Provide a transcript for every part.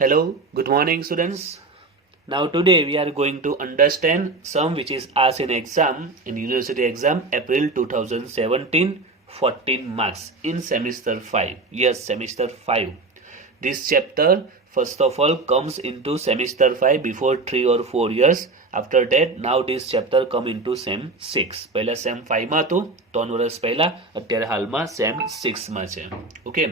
Hello, good morning students. Now today we are going to understand sum which is asked in exam, in university exam April 2017, 14 marks in semester 5. Yes, semester 5. This chapter first of all comes into semester 5 before 3 or 4 years. After that now this chapter come into sem 6. પહેલા sem 5 માં હતું 3 વર્ષ પહેલા, અત્યારે હાલમાં sem 6 માં છે. ઓકે,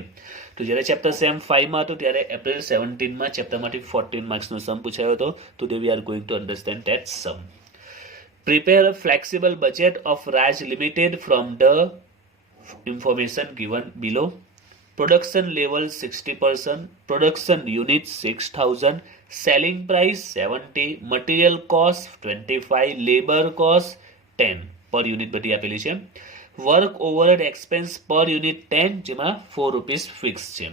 તો જ્યારે ચેપ્ટર સેમ 5 માં હતું ત્યારે એપ્રિલ 17 માં ચેપ્ટરમાંથી 14 માર્ક્સનો સમ પૂછાયો હતો. Today we are going to understand that sum. Prepare a flexible budget of Raj Limited from the information given below. Production level 60%, production unit 6,000, selling price 70, material cost 25, labor cost 10 per unit બધી આપેલી છે. Work overhead expense પર unit 10 જેમાં 4 rupees fix છે.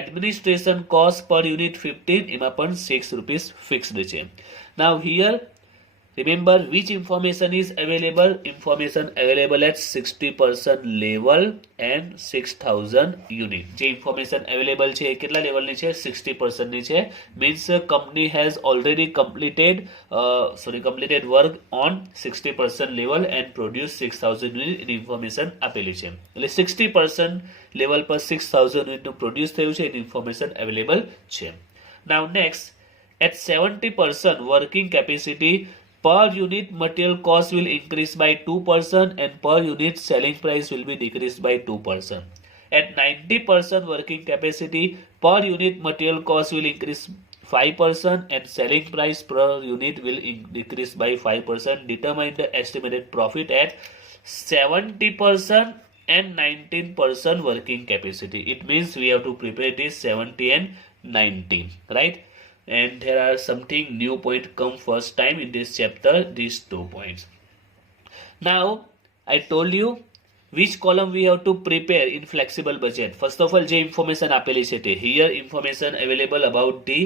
Administration cost per unit 15 એમાં પણ 6 rupees fixed છે. નાઉ here remember which information is available. Information available at 60% level and 6,000 unit. જે information available છે એ કેટલા લેવલની છે? 60% ની છે. means company has already completed work on 60% level and produced 6,000 unit in information આપેલી છે. એટલે 60% level પર 6,000 unit નું પ્રોડ્યુસ થયું છે, એની information available છે. now next, at 70% working capacity, per unit material cost will increase by 2% and per unit selling price will be decreased by 2%. At 90% working capacity, per unit material cost will increase 5% and selling price per unit will decrease by 5%. Determine the estimated profit at 70% and 19% working capacity. It means we have to prepare this 70 and 19, right? And there are something new point come first time in this chapter, these 2 points. Now I told you which column we have to prepare in flexible budget. First of all, જે information આપેલી છે તે here information available about the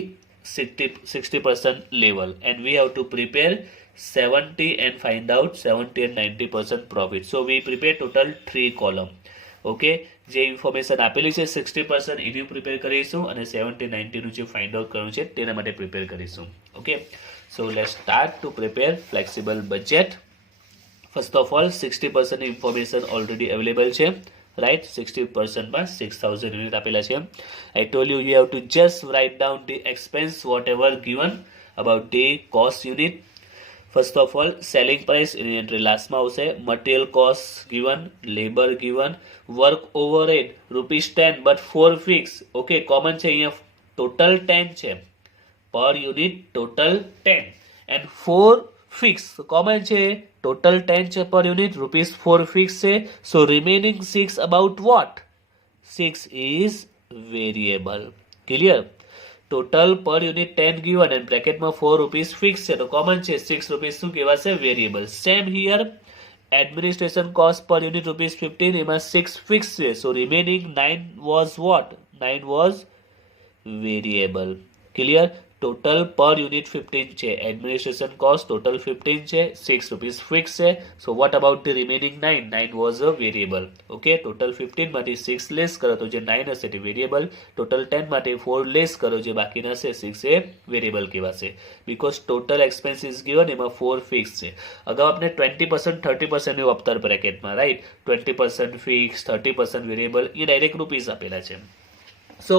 60% level and we have to prepare 70 and find out 70 and 90% profit. So we prepare total 3 column. Okay, જે ઇન્ફોર્મેશન આપેલી છે 60% એનું પ્રિપેર કરીશું અને 70-90 નું જે ફાઇન્ડ આઉટ કરવાનું છે તેના માટે પ્રિપેર કરીશું. Okay, so let's start to prepare flexible budget. First of all 60% information already available છે, રાઈટ? 60% માં 6,000 યુનિટ આપેલા છે. I told you have to just write down the expense whatever given about the cost unit. First of all, selling price in entry last માં આવશે. Material cost given, labor given, work overhead rupees 10 but 4 fix. Okay, common છે અહીંયા total 10 છે per unit, total 10 and 4 fix. common છે total 10 છે per unit, rupees 4 fix છે. So remaining 6 about what? 6 is variable. Clear? Total per unit 10 given and બ્રેકેટમાં 4 rupees fix છે, તો common છે 6 રૂપીસ શું કહેવાશે? Variable. Same here administration cost per unit rupees 15 એમાં 6 ફિક્સ છે. So remaining 9 was what? 9 was variable. Clear? Total per unit 15 છે, administration cost total 15 છે, 6 રૂપીસ ફિક્સ છે. So what about the remaining 9? 9 was a variable. Okay, total 15 માંથી 6 લેસ કરો તો જે 9 હશે તે વેરિયેબલ. ટોટલ 10 માટે 4 લેસ કરો, જે બાકીના હશે 6 એ વેરિયેબલ કહેવાશે. Because total expense is given, એમાં 4 ફિક્સ છે. અગાઉ આપણે 20% 30% એવું આપતા બ્રેકેટમાં, રાઈટ? 20% ફિક્સ, 30% વેરિયેબલ, એ ડાયરેક્ટ રૂપીસ આપેલા છે. સો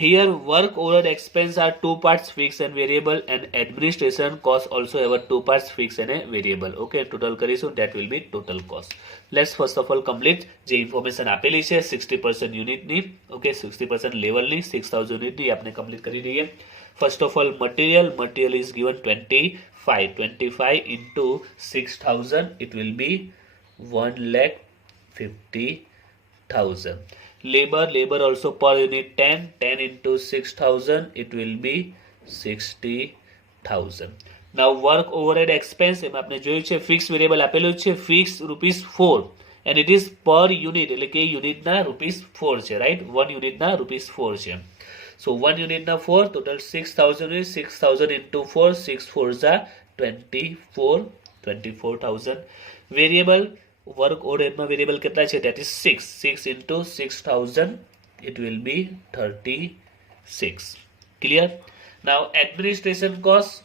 here work overhead expense are 2 parts, fixed and variable, and administration cost also have 2 parts, fixed and a variable. Okay, total કરીશું, that will be total cost. Let's first of all complete જે information આપેલી છે 60% યુનિટની. ઓકે, 60% લેવલની 6,000 યુનિટની આપણે કમ્પ્લીટ કરી દઈએ. First of all, material is given 25 into 6,000, it will be 1,50,000. labor also per unit 10 into 6,000, it will be 60,000. now work overhead expense એમાં આપણે જોયું છે ફિક્સ વેરિયેબલ આપેલું છે, fix rupees 4 and it is per unit, એટલે કે યુનિટના રૂપીસ 4 છે, રાઈટ? 1 યુનિટના રૂપીસ 4 છે. so 1 યુનિટના 4, total 6,000 is 6,000 into 4, 6 4s are 24,000. variable work overhead માં વેરિયેબલ કેટલા છે? that is 6 into 6,000, it will be 36. Clear? Now administration cost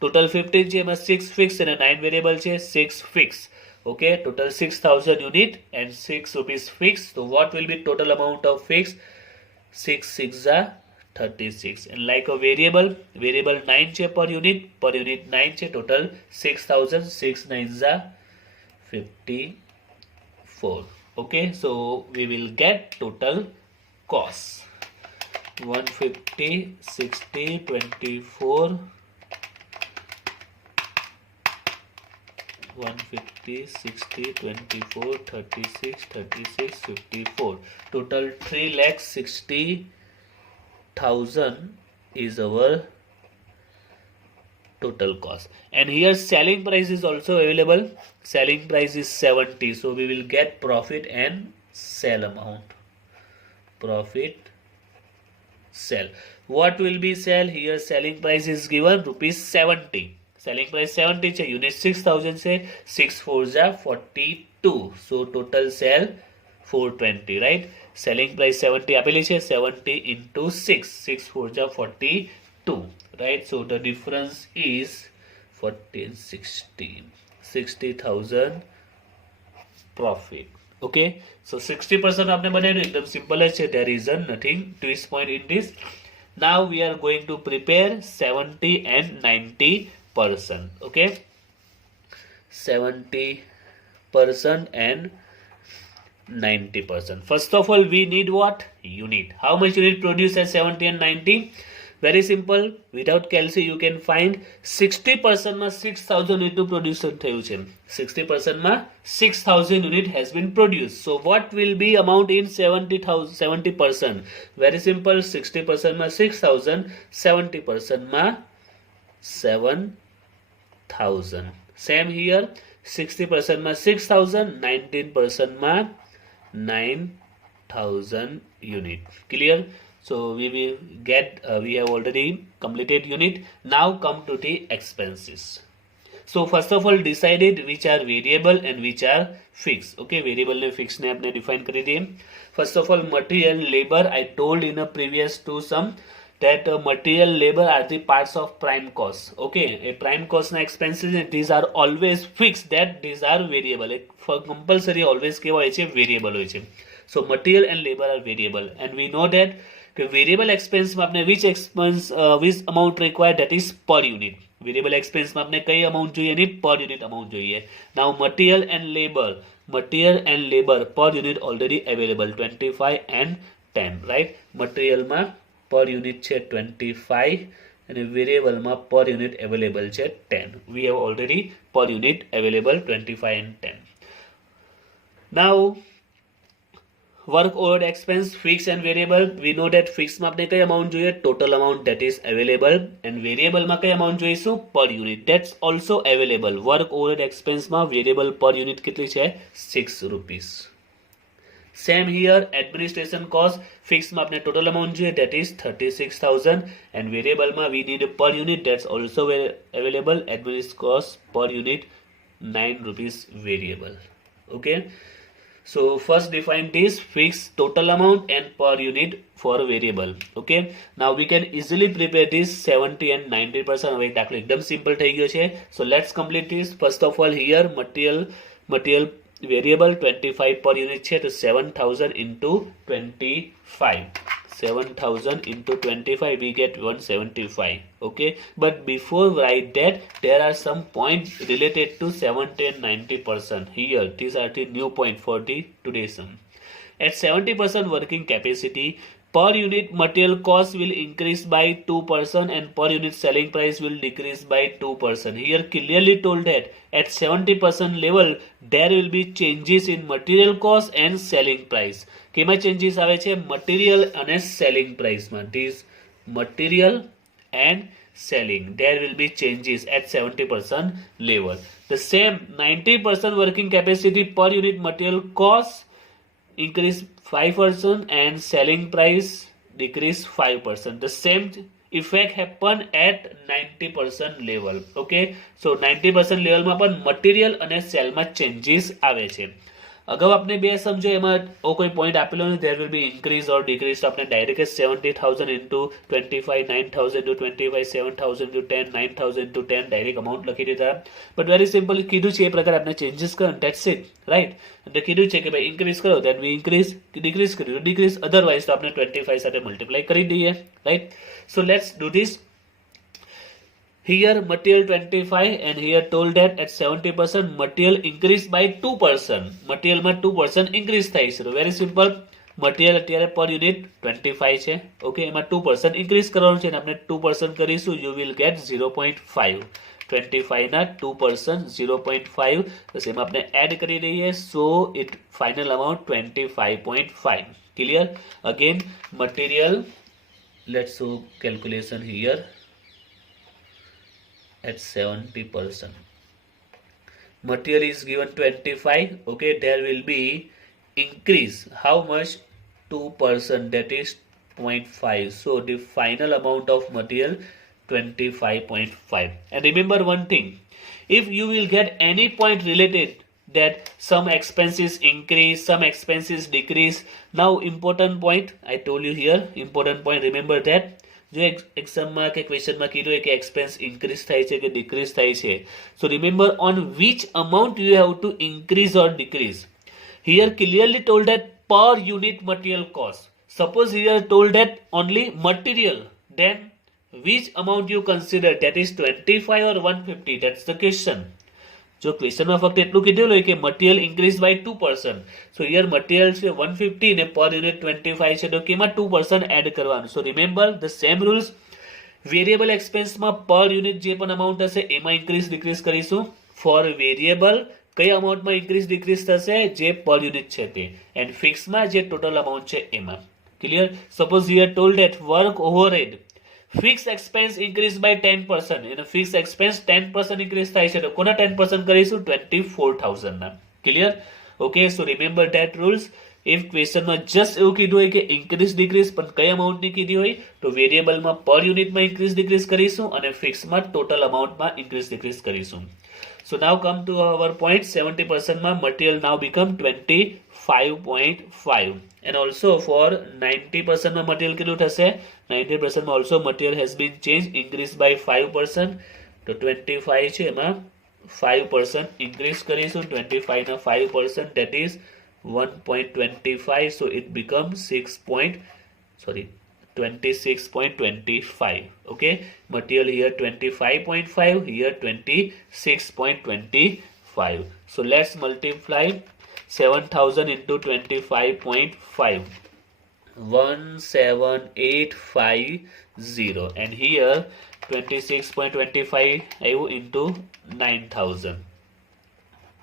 total 15 છે એમાં 6 fixed અને 9 variable છે 6 fixed. Okay, total 6000 unit and 6 rupees fixed. So what will be total amount of fixed? 6 6 are 36. And like a variable 9 છે per unit 9 છે total 6000 6 9 are 54. Okay, so we will get total cost 150 60 24 150 60 24 36 36 54. Total 3,60,000 is our total cost. And here selling price is also available. Selling price is 70. So we will get profit and sell amount. Profit, sell. What will be sell? Here selling price is given rupees 70. Selling price 70 છે, unit 6000 છે, 6 4s are 42. So total sell 420, right? Selling price 70 આપેલી છે, 70 into 6 6 4s are 42, right? So the difference is 14 16 60,000 profit. Okay, so 60% आपने बनाया एकदम सिंपल है, there is nothing twist point in this. Now we are going to prepare 70 and 90%. Okay, 70% and 90%. First of all, we need what? Unit. How much unit produce at 70 and 90? Very simple. Without calci you can find 60% માં 6000 unit production થયું છે. 60% માં 6000 unit has been produced. So what will be amount in 70%? Very simple. 60% માં 6000, 70% માં 7000. Same here. 60% માં 6000, 19% માં 9000 unit. Clear? So we will get we have already completed unit. Now come to the expenses. So first of all decided which are variable and which are fixed. Okay, variable and fixed ने आपने define कर दिए. First of all material labor, I told in a previous two sum that material labor are the parts of prime cost. Okay, a prime cost na expenses these are always fixed, that these are variable. For compulsory always કેવા હોય છે variable હોય છે. So material and labor are variable, and we know that variable expense में आपने which expense which amount required, that is per unit. Variable expense में आपने कई amount જોઈએ नहीं, per unit amount જોઈએ. Now material and labor per unit already available 25 and 10, right? Material में per unit છે 25 and variable में per unit available છે 10. We have already per unit available 25 and 10. Now work overhead expense, fixed and variable. We know that fixed માં આપણે કઈ amount જોઈએ? Total amount that is available. And variable માં કઈ amount જોઈશું? Per unit. That's also available. Work overhead expense માં variable per unit કેટલી છે? 6 rupees. Same here, administration cost. Fixed માં આપણે total amount જોઈએ, that is 36,000. And variable માં we need per unit, that's also available. Administration cost per unit 9 rupees variable. Okay. So first define this fixed total amount and per unit for variable. Okay, now we can easily prepare this 70 and 90%. હવે દાખલો એકદમ સિમ્પલ થઈ ગયો છે. So let's complete this. First of all here material variable 25 per unit છે, તો 7000 into 25. 7000 into 25 we get 175. Okay, but before write that there are some points related to 70 and 90%. Here these are the new point for the today's sum. At 70% working capacity, per unit material cost will increase by 2% and per unit selling price will decrease by 2%. Here clearly told that at 70% level there will be changes in material cost and selling price. કેમાં changes આવે છે? Material અને selling price માં. This material and selling, there will be changes at 70% level. The same 90% working capacity, per unit material cost increase 5% and selling price decrease 5%. The same effect happen at 90% level. Okay, so 90% level માં પણ material અને sell માં changes આવે છે. અગાઉ આપણે બે સમજો એમાં કોઈ પોઈન્ટ આપેલો નથી, there will be increase or decrease, તો આપણે ડાયરેક્ટ 70,000 into 25, 9,000 into 25, 7,000 into 10, 9,000 into 10 ડાયરેક્ટ અમાઉન્ટ લખી દીધા. બટ વેરી સિમ્પલ કીધું છે એ પ્રકારે આપણે ચેન્જીસ કરો, ધેટ્સ ઇટ, રાઈટ. એટલે કીધું છે કે ભાઈ ઇન્ક્રીઝ કરો દેન વી ઇન્ક્રીઝ, ડિક્રીઝ કર્યું તો ડિક્રીઝ, અધરવાઇઝ તો આપણે 25 સાથે મલ્ટીપ્લાય કરી દઈએ, right. So let's do this. Here material 25 and here told that at 70% material increased by 2%. Material માં 2% increase થાય છે. તો very simple, material અત્યારે per unit 25 છે. ઓકે, એમાં 2% increase કરવાનું છે અને આપણે 2% કરીશું, you will get 0.5. 25 ના 2% 0.5, બસ એમાં આપણે એડ કરી દઈએ, so it final amount 25.5. Clear? Again material, let's do calculation here. At 70%, material is given 25. Okay, there will be increase, how much? 2%, that is 0.5. So the final amount of material 25.5. And remember one thing, if you will get any point related that some expenses increase, some expenses decrease. Now important point I told you here, important point, remember that. જો એક્ઝામમાં કે ક્વેશ્ચનમાં કીધું હોય કે expense increase થાય છે કે ડિક્રીઝ થાય છે, so remember on which amount you have to increase or decrease. Here clearly told that per unit material cost. Suppose here told that only material, then which amount you consider, that is 25 or 150, that's the question. જો ક્વેશ્ચનમાં ફક્ત એટલું કીધેલું હોય કે material increase by 2%, so here material છે 150 ને પર યુનિટ 25 છે, તો કેમાં 2% એડ કરવાનું. So remember the same rules, variable એક્સપેન્સમાં પર યુનિટ જે પણ અમાઉન્ટ હશે એમાં ઇન્ક્રીઝ ડિક્રીઝ કરીશું. ફોર વેરિયેબલ કઈ અમાઉન્ટમાં ઇન્ક્રીઝ ડિક્રીઝ થશે, જે પર યુનિટ છે તે, એન્ડ ફિક્સમાં જે ટોટલ અમાઉન્ટ છે એમાં. Clear? Suppose here told that work overhead, fix expense increase by 10%, એનો ફિક્સ એક્સપેન્સ 10% ઇન્ક્રીઝ થાય છે, તો કોના 10% કરીશું? 24,000 ના. Clear? Okay, so remember that rules. If ક્વેશ્ચનમાં જસ્ટ એવું કીધું હોય કે ઇન્ક્રીઝ ડિક્રીઝ પણ કઈ અમાઉન્ટની કીધી હોય, તો વેરિયેબલમાં પર યુનિટમાં ઇન્ક્રીઝ ડિક્રીઝ કરીશું અને ફિક્સમાં ટોટલ અમાઉન્ટમાં ઇન્ક્રીઝ ડિક્રીઝ કરીશું. So now come to our point, 70% માં material now become 25.5, and also for 90% માં material કેટલું થશે? 90% માં also material has been changed, increased by 5%. તો 25 છે એમાં 5% increase કરીશું, 25 ના 5%, that is 1.25, so it becomes 26.25. Okay, material here 25.5, here 26.25. So let's multiply 7,000 into 25.5, 17850, and here 26.25 into 9,000,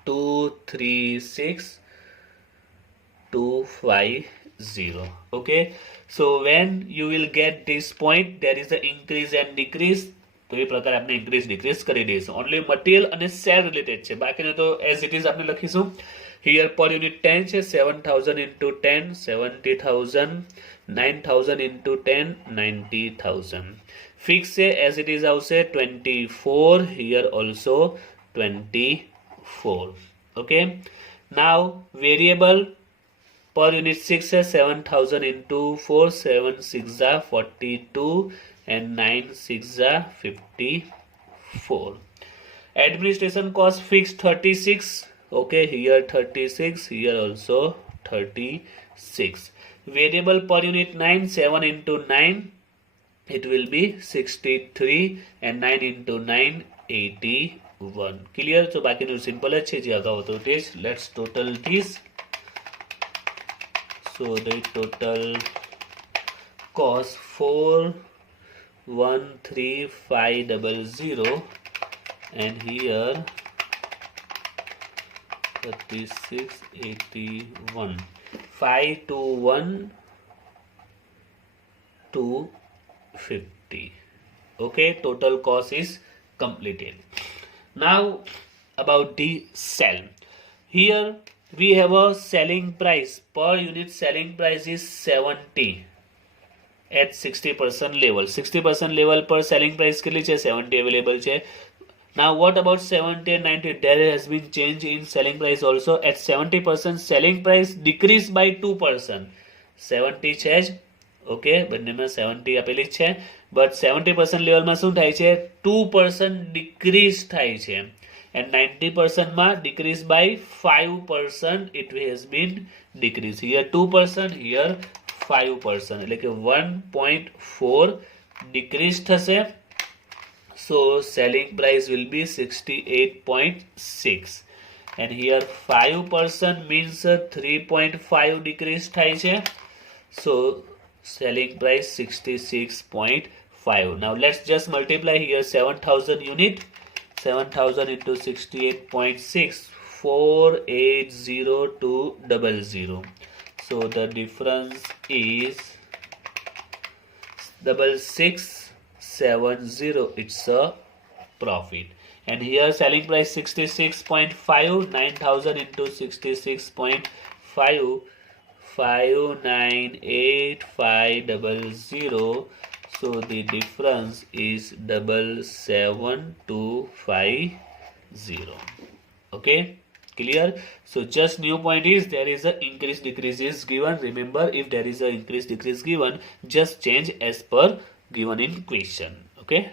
236,250. Okay, so when you will get this point, there is the increase and decrease, તો એ પ્રકારે આપણે increase decrease કરી દઈશું. ઓનલી મટીરિયલ અને cell related છે, બાકીનું તો as it is આપણે લખીશું. હિયર પર યુનિટ 10 છે, 7,000 into 10, 70,000, 9,000 into 10, 90,000. ફિક્સ છે, એઝ ઇટ ઇઝ આવશે 24, હિયર ઓલ્સો 24. ઓકે, નાવ વેરિયેબલ per unit 6 है, 7,000 into 4, 7 6 are 42 and 9 6 are 54. Administration cost fixed 36. Okay, here 36, here also 36. Variable per unit 9, 7 into 9, it will be 63, and 9 into 9, 81. Clear? So બાકીનું સિમ્પલ જ છે જે અગાઉ હતું તે જ. Let's total this. So the total cost 413,500, and here 3681, 521,250. Okay, total cost is completed. Now about the sell. Here we have a selling price, per unit selling price is 70 at 60% level. 60% level પર selling price કેટલી છે? 70 available છે. Now what about 70 and 90? There has been change in selling price also. At 70% selling price decreased by 2%. 70 છે જ, ઓકે, બંનેમાં 70 આપેલી જ છે, but 70% લેવલમાં શું થાય છે? 2% decrease થાય છે. And 90% માં decrease by 5% it has been decreased. Here 2%, here 5%. એટલે કે 1.4 decrease થશે. So selling price will be 68.6. And here 5% means 3.5 decrease થાય છે. So selling price 66.5. Now let's just multiply here 7,000 unit. 7,000 into 68.6, 480,200. So the difference is 6670. It's a profit. And here selling price 66.5, 9,000 into 66.5, 598,500. So the difference is 77,250. Okay, clear? So just new point is there is a increase decrease is given. Remember, if there is a increase decrease given, just change as per given in question. Okay.